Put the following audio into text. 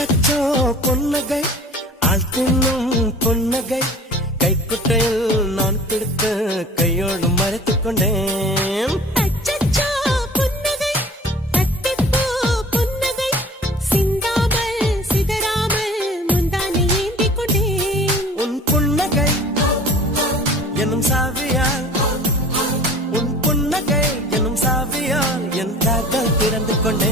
அச்சச்சோ புன்னகை ஆள் தின்னும் புன்னகை கைக்குட்டையில் நான் பிடித்த கையோடு மறைத்துக் கொண்டேன். அச்சச்சோ புன்னகை தட்டிப்போ புன்னகை சிந்தாமல் சிதறாமல் முந்தானை ஏந்திக் கொண்டேன். உன் புன்னகை எனும் சாவியால் உன் புன்னகை எனும் சாவியால் என் காதல் திறந்து கொண்டேன்.